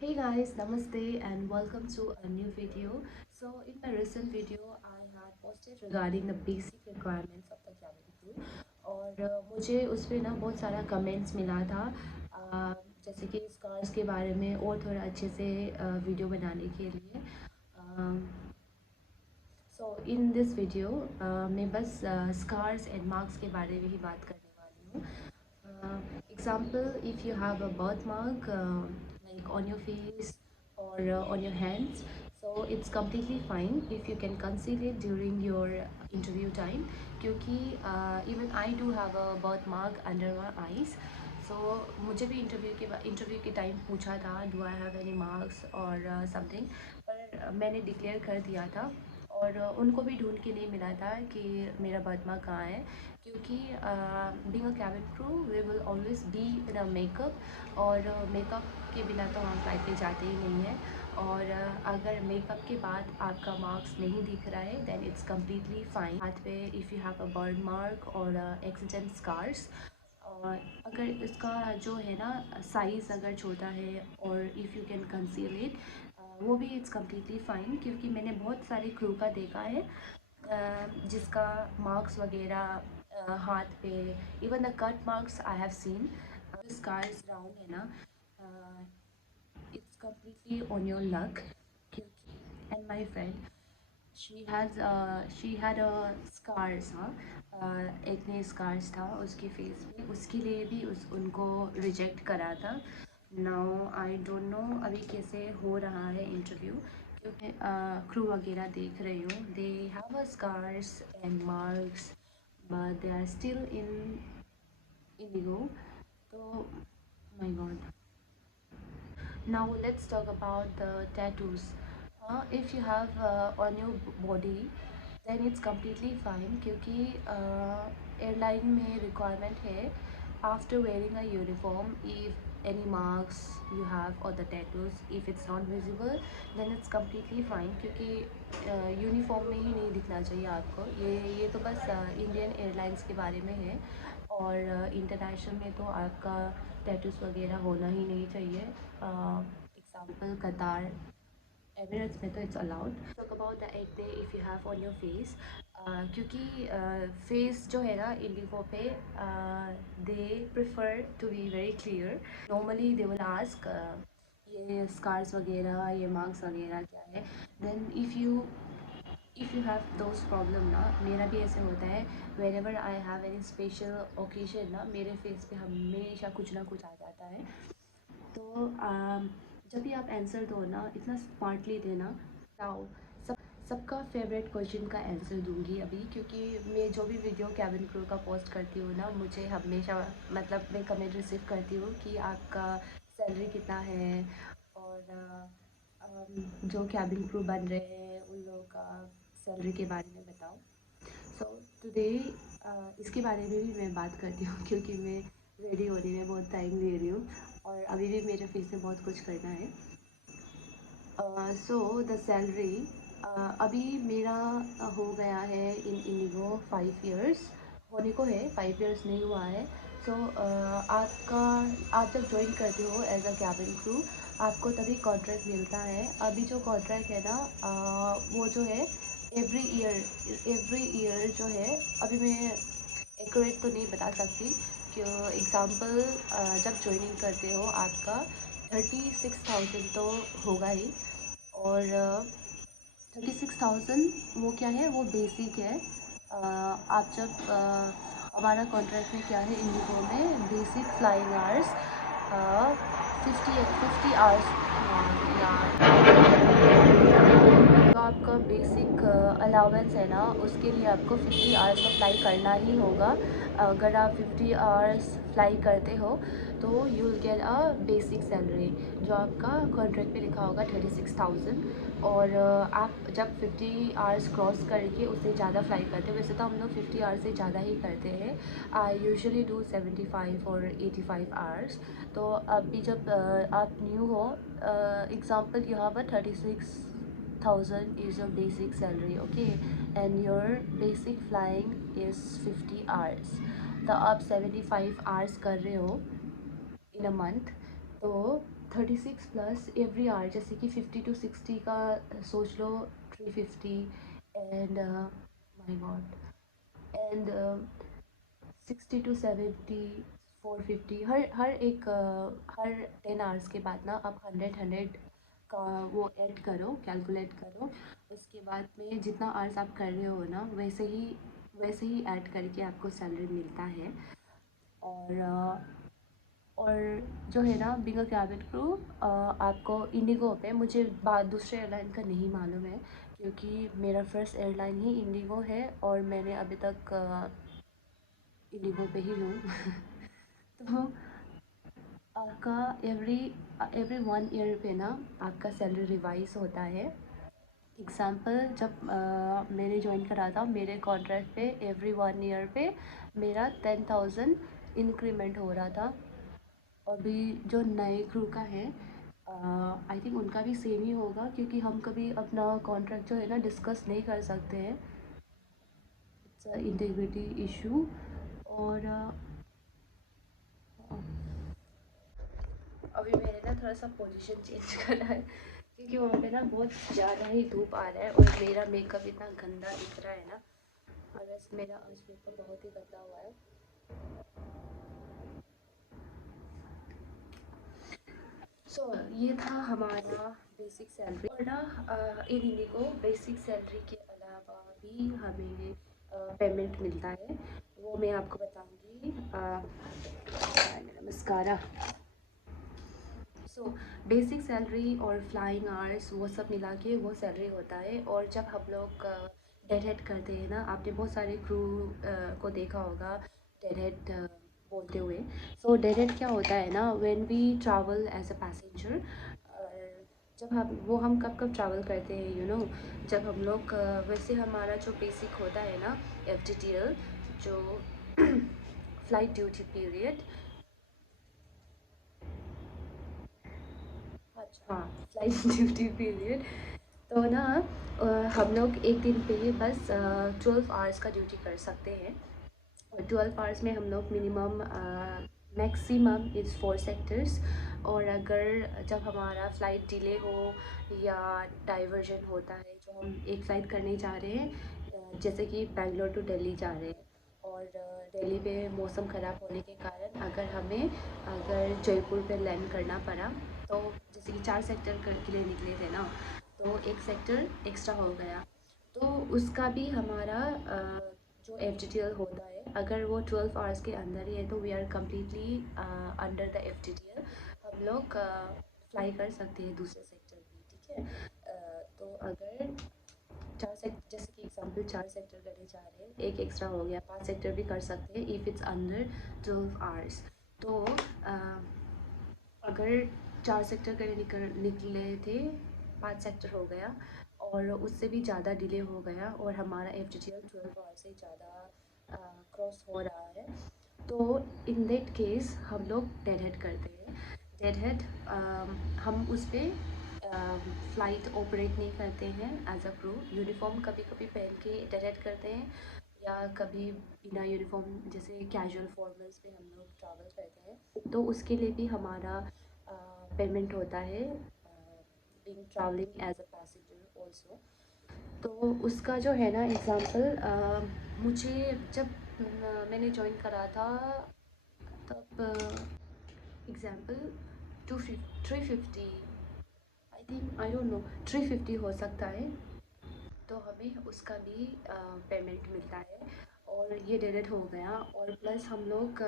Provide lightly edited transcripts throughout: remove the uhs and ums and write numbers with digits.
Hey guys, namaste and welcome to a new video. So in my recent video, I had posted regarding the basic requirements of the cabin crew और मुझे उस पे ना बहुत सारा comments मिला था जैसे कि स्कार्स के बारे में और थोड़ा अच्छे से वीडियो बनाने के लिए सो इन दिस वीडियो मैं बस स्कार्स एंड मार्क्स के बारे में ही बात करने वाली हूँ. Example, if you have a birthmark like on your face or on your hands, so it's completely fine if you can conceal it during your interview time. क्योंकि even I do have a birthmark under my eyes. So मुझे भी interview के time पूछा था do I have any marks और something, पर मैंने declare कर दिया था और उनको भी ढूंढ के नहीं मिला था कि मेरा बर्थ कहाँ है. क्योंकि being a cabin crew we will always be in a makeup और मेकअप के बिना तो हम फ्लाइट पे जाते ही नहीं हैं. और अगर मेकअप के बाद आपका मार्क्स नहीं दिख रहा है देन इट्स कम्प्लीटली फाइन. हाथ पे if you have a burn mark और एक्सीडेंट स्कार्स, और अगर इसका जो है ना साइज़ अगर छोटा है और if you can conceal it, वो भी इट्स कम्प्लीटली फ़ाइन. क्योंकि मैंने बहुत सारे क्रू का देखा है जिसका मार्क्स वगैरह हाथ पे, even the cut marks I have seen. Scars round है ना, it's completely on your luck. क्योंकि and my friend, she had a scars, हाँ, एक्ने स्कार्स था उसके फेस पे, उसके लिए भी उस उनको रिजेक्ट करा था. नाउ आई डोंट नो अभी कैसे हो रहा है इंटरव्यू, क्योंकि क्रू वगैरह देख रही हूँ they have a scars and marks but they are still in Indigo. तो my god. Now let's talk about the tattoos. If you have on your body, then it's completely fine. क्योंकि airline में requirement है after wearing a uniform, if any marks you have or the tattoos, if it's not visible, then it's completely fine. क्योंकि uniform में ही नहीं दिखना चाहिए आपको. ये तो बस इंडियन एयरलाइंस के बारे में है. और इंटरनेशनल में तो आपका टैटूज़ वगैरह होना ही नहीं चाहिए. एग्ज़ाम्पल कतार, एमिरेट्स में तो it's allowed. Talk about the acne if you have on your face. क्योंकि फेस जो है ना इंडिगो पे they prefer to be very clear. Normally they will ask ये स्कार्स वगैरह, ये मार्क्स वगैरह क्या है. Then if you have those problem ना, मेरा भी ऐसे होता है. Whenever I have any special occasion ना, मेरे फेस पे हमेशा कुछ ना कुछ आ जाता है. तो जब भी आप आंसर दो ना, इतना स्मार्टली देना. बताओ, सबका फेवरेट क्वेश्चन का आंसर दूंगी अभी. क्योंकि मैं जो भी वीडियो कैबिन क्रू का पोस्ट करती हूँ ना, मुझे हमेशा मतलब मैं कमेंट रिसीव करती हूँ कि आपका सैलरी कितना है और जो कैबिन क्रू बन रहे हैं उन लोगों का सैलरी के बारे में बताओ. सो टुडे इसके बारे में भी मैं बात करती हूँ क्योंकि मैं रेडी होने में बहुत टाइम ले रही हूँ और अभी भी मेरे फेस में बहुत कुछ करना है. सो द सैलरी अभी मेरा हो गया है इन इंडिगो 5 इयर्स. होने को है, 5 इयर्स नहीं हुआ है. सो आपका आप जब ज्वाइन करते हो एज अ कैबिन क्रू, आपको तभी कॉन्ट्रैक्ट मिलता है. अभी जो कॉन्ट्रैक्ट है ना, वो जो है एवरी ईयर जो है. अभी मैं एक्यूरेट तो नहीं बता सकती कि एग्ज़ाम्पल जब ज्वाइनिंग करते हो आपका 36,000 तो होगा ही. और 36,000 वो क्या है, वो बेसिक है. आप जब हमारा कॉन्ट्रैक्ट में क्या है इंडिगो में, बेसिक फ्लाइंग आवर्स 50 आवर्स. जो आपका बेसिक अलाउंस है ना, उसके लिए आपको 50 आवर्स तो फ्लाई करना ही होगा. अगर आप 50 आवर्स फ्लाई करते हो तो you will get a basic salary जो आपका कॉन्ट्रैक्ट पे लिखा होगा 36,000. और आप जब 50 आवर्स क्रॉस करके उससे ज़्यादा फ्लाई करते हो, वैसे तो हम लोग 50 आवर्स से ज़्यादा ही करते हैं. आई यूजुअली डू 75 और 85 आवर्स. तो अभी जब आप न्यू हो, example you have a 36,000 is your basic salary, okay, and your basic flying is 50 hours. तो आप 75 आवर्स कर रहे हो इन अ मंथ. तो 36 प्लस एवरी आवर, जैसे कि 50 to 60 का सोच लो, 350 and my God, and 60 to 70, 450, हर एक हर 10 आवर्स के बाद ना आप 100 का वो ऐड करो, कैलकुलेट करो। उसके बाद में जितना आवर्स आप कर रहे हो ना, वैसे ही ऐड करके आपको सैलरी मिलता है। और जो है ना, बीइंग अ कैबिन क्रू, आपको इंडिगो पे, मुझे बात दूसरे एयरलाइन का नहीं मालूम है क्योंकि मेरा फर्स्ट एयरलाइन ही इंडिगो है और मैंने अभी तक इंडिगो पे ही हूँ। तो आपका एवरी एवरी 1 ईयर पे ना आपका सैलरी रिवाइज होता है। एग्ज़ाम्पल, जब मैंने ज्वाइन करा था, मेरे कॉन्ट्रैक्ट पे एवरी 1 ईयर पे मेरा 10,000 इंक्रीमेंट हो रहा था। और भी जो नए क्रू का है, आई थिंक उनका भी सेम ही होगा क्योंकि हम कभी अपना कॉन्ट्रैक्ट जो है ना डिस्कस नहीं कर सकते हैं, इट्स इंटीग्रिटी इशू। और अभी मैंने ना थोड़ा सा पोजीशन चेंज करा है क्योंकि वहाँ पे ना बहुत ज़्यादा ही धूप आ रहा है और मेरा मेकअप इतना गंदा दिख रहा है ना। और वैसे मेरा आज मेकअप बहुत ही गंदा हुआ है। ये था हमारा बेसिक सैलरी। और ना इन इंडिगो बेसिक सैलरी के अलावा भी हमें पेमेंट मिलता है, वो मैं आपको बताऊंगी। मेरा मस्कारा। बेसिक सैलरी और फ्लाइंग आवर्स वो सब मिला के वो सैलरी होता है। और जब हम लोग डेड हेड करते हैं ना, आपने बहुत सारे क्रू को देखा होगा डेड हेड बोलते हुए। डेड हेड क्या होता है ना, when we travel as a passenger, जब हम कब कब ट्रैवल करते हैं, जब हम लोग वैसे हमारा जो बेसिक होता है ना, FTTL, जो फ्लाइट ड्यूटी पीरियड। अच्छा, हाँ, फ्लाइट ड्यूटी पीरियड। तो ना हम लोग एक दिन पे बस 12 आवर्स का ड्यूटी कर सकते हैं। और 12 आवर्स में हम लोग मिनिमम मैक्सिमम इज़ 4 सेक्टर्स। और अगर जब हमारा फ़्लाइट डिले हो या डाइवर्जन होता है, जो हम एक फ़्लाइट करने जा रहे हैं, जैसे कि बेंगलोर टू दिल्ली जा रहे हैं, और दिल्ली पे मौसम ख़राब होने के कारण अगर जयपुर पे लैंड करना पड़ा, तो जैसे कि 4 सेक्टर के लिए निकले थे ना, तो एक सेक्टर एक्स्ट्रा हो गया। तो उसका भी हमारा जो FTTL होता है, अगर वो 12 आवर्स के अंदर ही है तो we are completely under the FTTL। हम लोग फ्लाई कर सकते हैं दूसरे सेक्टर भी, ठीक है। तो अगर जैसे कि एग्जांपल 4 सेक्टर करने जा रहे हैं, एक एक्स्ट्रा हो गया, 5 सेक्टर भी कर सकते हैं इफ़ इट्स अंडर 12 आवर्स। तो अगर 4 सेक्टर करने निकले थे, 5 सेक्टर हो गया और उससे भी ज़्यादा डिले हो गया और हमारा FTTL 12 आवर से ज़्यादा क्रॉस हो रहा है, तो इन दैट केस हम लोग डेड हेड करते हैं। डेड हेड, हम उस पर फ़्लाइट ऑपरेट नहीं करते हैं एज अ क्रू। यूनिफॉर्म कभी कभी पहन के डेड हेड करते हैं, या कभी बिना यूनिफॉर्म जैसे कैजुअल फॉर्मल्स में हम लोग ट्रैवल करते हैं, तो उसके लिए भी हमारा पेमेंट होता है, being travelling as a passenger also. तो उसका जो है ना एग्ज़ाम्पल, मुझे जब मैंने ज्वाइन करा था, तब example 350, I think, I don't know, 350 हो सकता है। तो हमें उसका भी पेमेंट मिलता है। और ये डेडेड हो गया, और प्लस हम लोग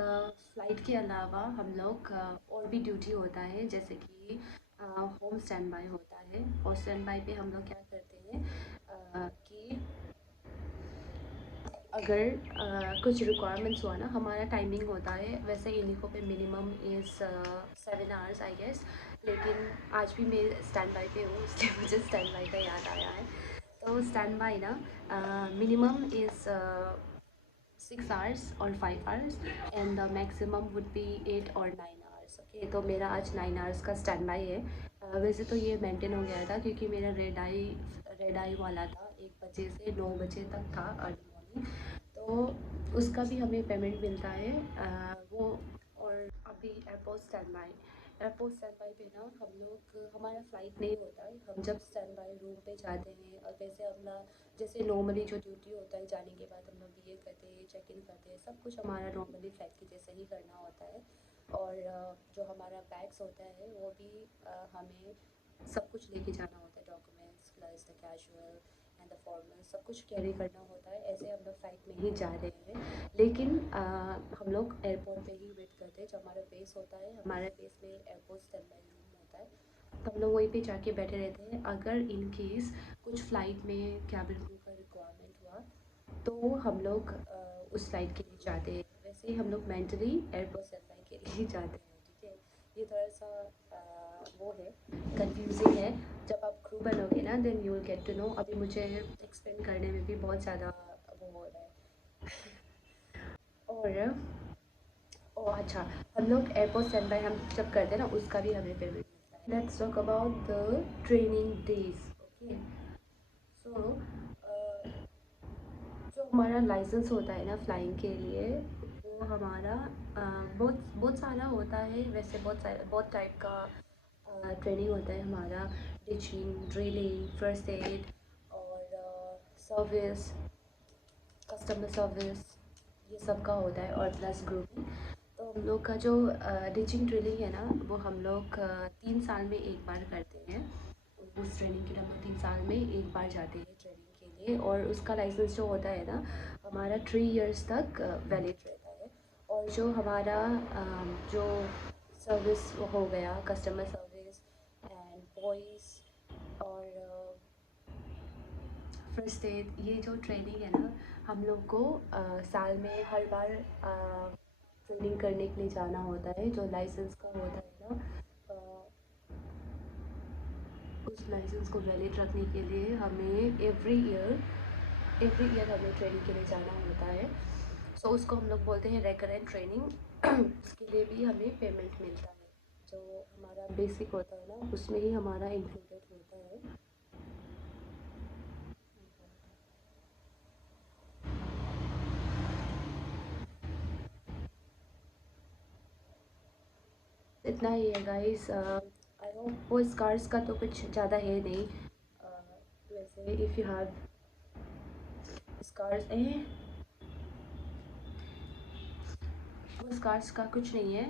फ़्लाइट के अलावा हम लोग और भी ड्यूटी होता है, जैसे कि होम स्टैंड बाय होता है। और स्टैंड बाय पे हम लोग क्या करते हैं कि अगर कुछ रिक्वायरमेंट्स हुआ ना, हमारा टाइमिंग होता है वैसे इंडिगो पे minimum is 7 hours I guess. लेकिन आज भी मैं स्टैंड बाय पे हूँ, इसलिए मुझे स्टैंड बाय का याद आया है। तो स्टैंड बाय ना मिनिमम इज़ 6 आवर्स और 5 hours, and the maximum would be 8 और 9 आवर्स। ओके, तो मेरा आज 9 आवर्स का स्टैंड बाय है। वैसे तो ये मेंटेन हो गया था क्योंकि मेरा रेड आई वाला था, 1 बजे से 9 बजे तक था अर्ली मॉर्निंग। तो उसका भी हमें पेमेंट मिलता है, वो। और अभी airport stand by, airport stand by पे ना हम लोग, हमारा फ़्लाइट नहीं होता है, हम जब स्टैंड बाई रूम पे जाते हैं और वैसे अपना जैसे नॉर्मली जो ड्यूटी होता है जाने के बाद हम लोग ये करते हैं, चेक इन करते हैं, सब कुछ हमारा नॉर्मली फ़्लाइट के जैसे ही करना होता है। और जो हमारा बैग्स होता है वो भी हमें सब कुछ लेके जाना होता है, documents plus the casual and the formal, सब कुछ कैरी करना होता है। ऐसे हम लोग फ़्लाइट में ही जा रहे हैं, लेकिन हम लोग एयरपोर्ट पे ही वेट करते हैं। जब हमारा बेस होता है, हमारे बेस में एयरपोर्ट स्टैंड बाई रूम होता है, तो हम लोग वहीं पे जाके बैठे रहते हैं। अगर इन केस कुछ फ़्लाइट में कैबिन क्रू का रिक्वायरमेंट हुआ तो हम लोग उस फ़्लाइट के लिए जाते हैं। वैसे ही हम लोग मेंटली एयरपोर्ट स्टैंड बाई के लिए ही जाते हैं, ठीक है। ये थोड़ा सा वो है, कंफ्यूजिंग है। जब आप क्रू बनोगे ना then you will get to know. अभी मुझे एक्सप्लेन करने में भी बहुत ज़्यादा वो हो रहा है। और अच्छा, हम लोग एयरपोर्ट स्टैंड बाय हम जब करते हैं ना उसका भी हमें पेमेंट मिलता है। Let's talk about the training days. Okay, so जो हमारा लाइसेंस होता है ना फ्लाइंग के लिए, वो हमारा बहुत बहुत सारा होता है। वैसे बहुत टाइप का ट्रेनिंग होता है हमारा। टीचिंग, ड्रिलिंग, फर्स्ट एड और सर्विस, कस्टमर सर्विस, ये सब का होता है, और प्लस ग्रुपिंग। तो हम लोग का जो टीचिंग ट्रेनिंग है ना वो हम लोग 3 साल में एक बार करते हैं। उस ट्रेनिंग के लिए हम लोग 3 साल में एक बार जाते हैं ट्रेनिंग के लिए, और उसका लाइसेंस जो होता है ना हमारा 3 इयर्स तक वैलिड रहता है। और जो हमारा जो सर्विस हो गया, कस्टमर सर्विस एंड वॉइस और फर्स्ट एड, ये जो ट्रेनिंग है ना हम लोग को साल में हर बार ट्रेनिंग करने के लिए जाना होता है। जो लाइसेंस का होता है ना उस लाइसेंस को वैलिड रखने के लिए हमें एवरी ईयर हमें ट्रेनिंग के लिए जाना होता है। सो उसको हम लोग बोलते हैं रेकरेंट ट्रेनिंग। उसके लिए भी हमें पेमेंट मिलता है। जो हमारा बेसिक होता है ना उसमें ही हमारा इंक्लूडेड होता है। इतना ही है गाइस। आई होप वो स्कार्स का तो कुछ ज़्यादा है नहीं। वैसे इफ़ यू हैव स्कार्स वो स्कार्स का कुछ नहीं है।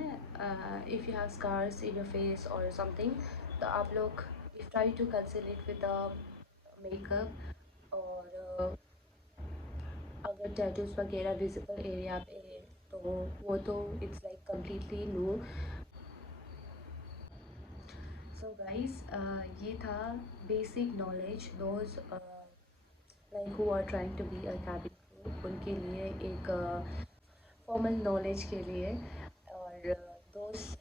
If you have scars in your face और समथिंग, तो आप लोग if try to conceal it with makeup. और अगर टैटूज वगैरह विजिबल एरिया पे है तो वो तो it's like completely no. So guys, ये था basic knowledge those like who are trying to be a cabin crew, उनके लिए एक फॉर्मल नॉलेज के लिए। और दोस्त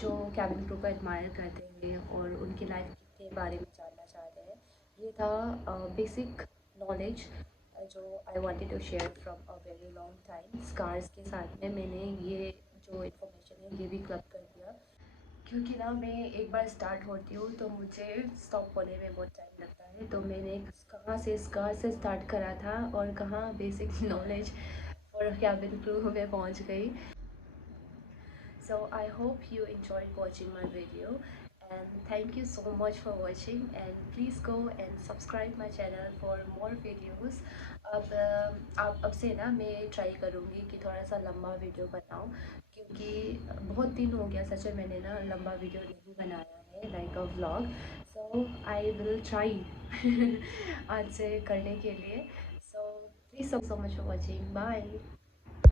जो कैबिन क्रू को एडमायर करते हैं और उनकी लाइफ के बारे में जानना चाहते हैं, ये था बेसिक नॉलेज जो I wanted to share from a very long time. Scars के साथ में मैंने ये जो इन्फॉर्मेशन है ये भी क्लब कर दिया, क्योंकि ना मैं एक बार स्टार्ट होती हूँ तो मुझे स्टॉप होने में बहुत टाइम लगता है। तो मैंने कहाँ से स्कार से स्टार्ट करा था और कहाँ बेसिक नॉलेज और कैबिन क्रू में पहुँच गई। So I hope you enjoyed watching my video, and thank you so much for watching, and please go and subscribe my channel for more videos. अब से ना मैं ट्राई करूँगी कि थोड़ा सा लंबा वीडियो बनाऊँ, क्योंकि बहुत दिन हो गया सच में मैंने ना लंबा वीडियो नहीं बनाया है like a vlog. So I will try आज से करने के लिए। So please so much for watching, bye.